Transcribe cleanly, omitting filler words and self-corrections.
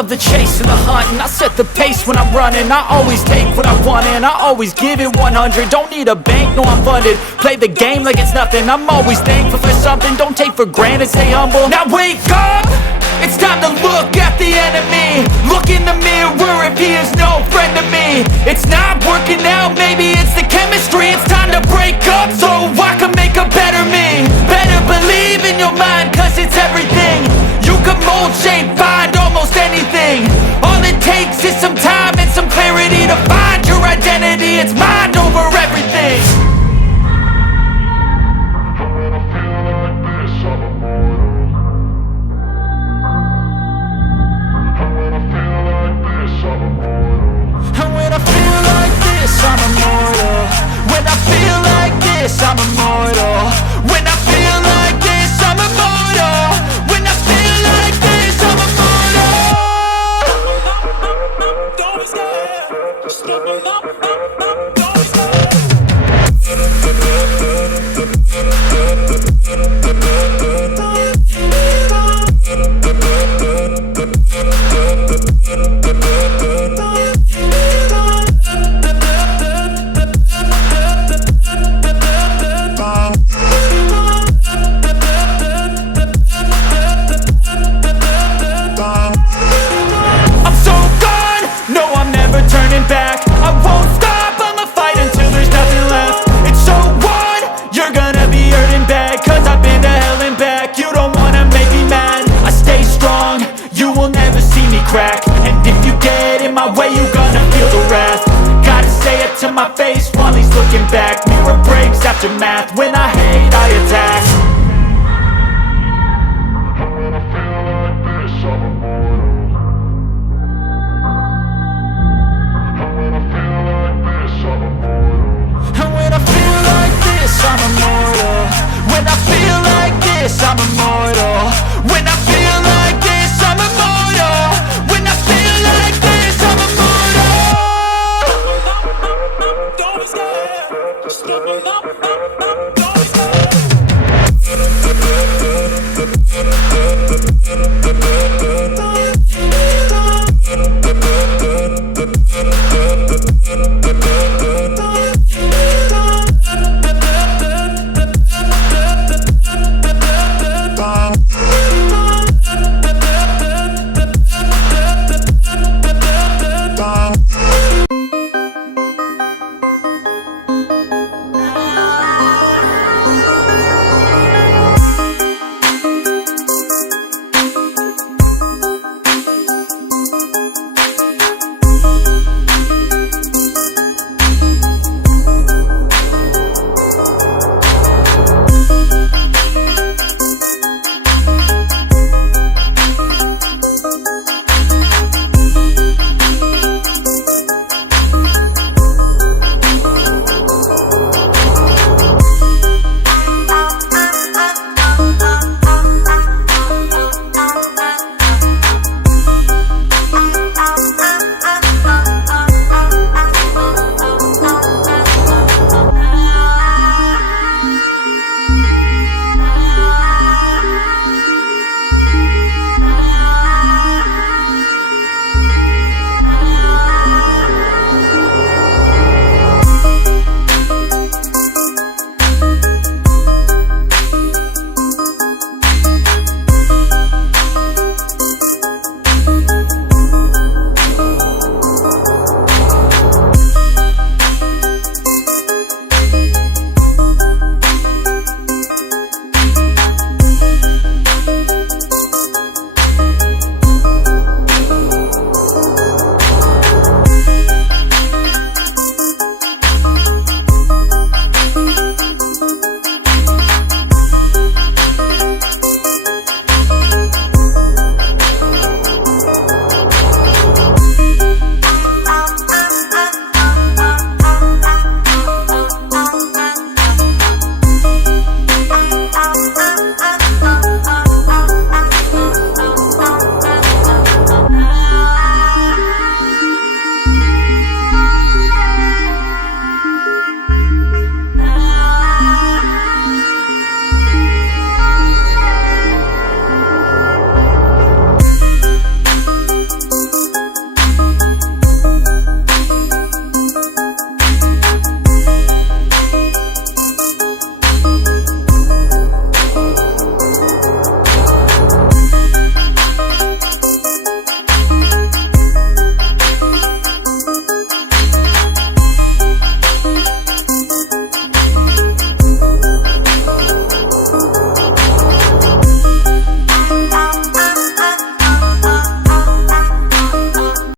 love the chase and the hunt, and I set the pace when I'm running. I always take what I want and I always give it 100. Don't need a bank, no I'm funded. Play the game like it's nothing. I'm always thankful for something. Don't take for granted, stay humble. Now wake up! It's time to look at the enemy. Look in the mirror if he is no friend to me. It's not working out, maybe it's the chemistry. It's time to break up so I can make a better me. Better believe in your mind, cause it's everything. You can mold, shape, find almost anything. All it takes is some time and some clarity to find your identity. It's mind over everything. I'm immortal. When I feel like this, I'm immortal. When I feel like this, I'm immortal. When I feel like this, I'm immortal. Don't stop, don't back. I won't stop, I'ma fight until there's nothing left. It's so on, you're gonna be hurting bad, cause I've been to hell and back. You don't wanna make me mad, I stay strong, you will never see me crack. And if you get in my way, you gonna feel the wrath. Gotta say it to my face while he's looking back. Mirror breaks after math, when I hate I attack. I'm immortal. When I feel like this, I'm immortal. When